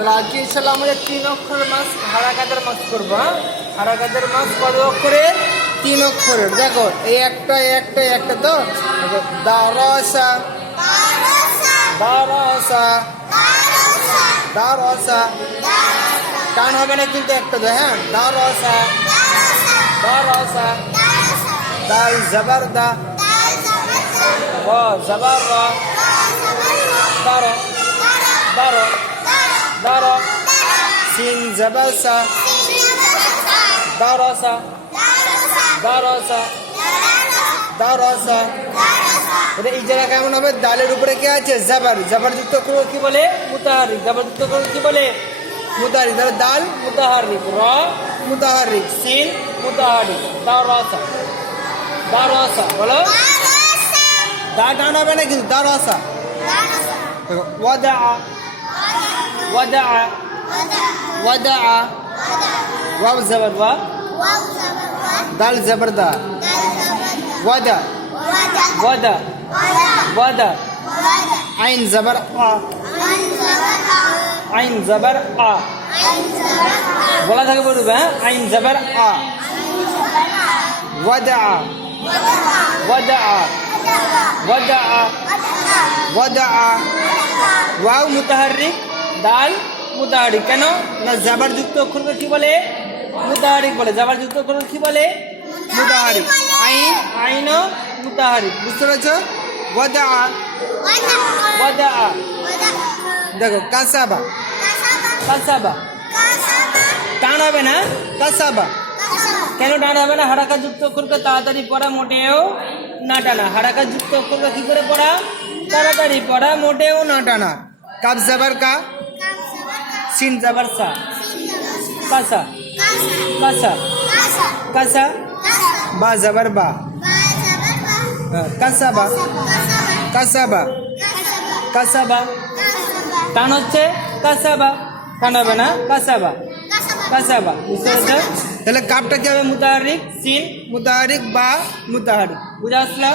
চলো আজকে ইনশাল্লাহ আমাদের 3 অক্ষরের মাস হারাকাতের মাস করবো। হ্যাঁ, হারাকাতের মাস কত অক্ষরের? 3 অক্ষরের। দেখো এই একটা একটা তো দারসা দারসা দারসা, টান হবে না কিন্তু একটা তো। হ্যাঁ, দারসা দারসা, দাল জবর দা, র জবর র, দারো দারো দারো, সিন জবর সা, দারসা দারসা দারসা। এটা এই জায়গা কেমন হবে? দালের উপরে কি আছে? জবর। জবরযুক্ত করো কি বলে? মুতাহারিক। জবরযুক্ত করো কি বলে? মুতাহারিক। তাহলে দাল মুতাহারিক, র মুতাহারিক, সিন মুতাহারিক, দারসা দারসা। বলো দা টান হবে না কিন্তু, দারসা। ওয়াদা ওয়াদা ওয়াদা, ওয়াও জবর ওয়া, দাল জবর দা, ওয়াদা ওয়াদা ওয়াদা, আইন জবর আ, আইন জবর আ। বলা থাকে বলবে। হ্যাঁ, আইন জবর আ, ওয়াদা ওয়াদা ওয়াদা ওয়াদা। ওয়াও মুতাহারিক, দাল মুতাহারিক। কেন না? জবরযুক্ত অক্ষরকে কি বলে? মুতাহারিক বলে। জবরযুক্ত অক্ষরকে কি বলে? মুতাহারিক। আইন আইন মুতাহারিক। বুঝতে পেরেছো? ওয়াদা ওয়াদা। দেখো কাসাবা কাসাবা, টান হবে না। কাসাবা কেন টান হবে না? হারাকাত যুক্ত অক্ষরকে তাড়াতাড়ি পড়া, মোটেও না টানা। হারাকাত যুক্ত অক্ষরকে কি করে পড়া? তাড়াতাড়ি পড়া, মোটেও না টানা। কাব জবর কা, সিন জবর সা, কাসা কাসা কাসা, বা জবর বা, কাসাবা কাসাবা কাসাবা। টান হচ্ছে কাসাবা, টান হবে না। Cassava cassava. বুঝতে পেরেছো? তাহলে কাপটা কি হবে? মুতাহারিক, সিন মুতাহারিক, বা মুতাহারিক। বুঝে আসলা?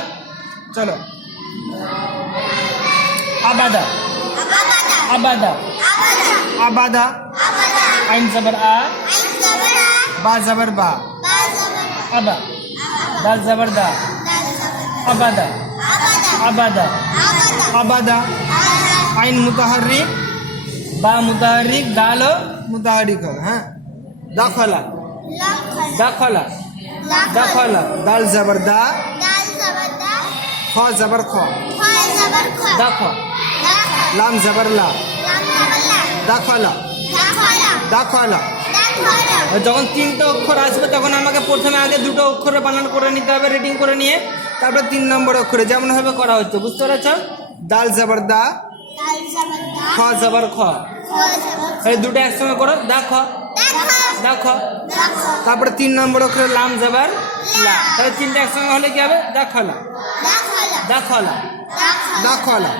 চলো আবাদা আবাদা আবাদা, আইন জবর আ, বা জবর বা, আবা, দাল জবর দা, আবাদা আবাদা আবাদা, আইন মুতাহারিক, বা মুতাহারিক, দাল মুতাহারিক। হ্যাঁ, দাখলা দাখলা দাখলা, দাল জবর দা, খ জবর খ, দাখ, লাম জবর লা, দাখলা দাখলা। যখন 3টে অক্ষর আসবে তখন আমাকে প্রথমে আগে 2টো অক্ষরে বানান করে নিতে হবে, রেডিং করে নিয়ে তারপরে 3 নম্বর অক্ষরে যেমন ভাবে করা হচ্ছে। বুঝতে পেরেছ? দাল জবর দা, খ জবর খ, এই 2টো একসঙ্গে করো। দেখো দেখো, তারপরে 3 নম্বর অক্ষরে লাম জবর লা। তাহলে 3টে একসঙ্গে হলে কি হবে? দেখলা দেখলা দেখলা।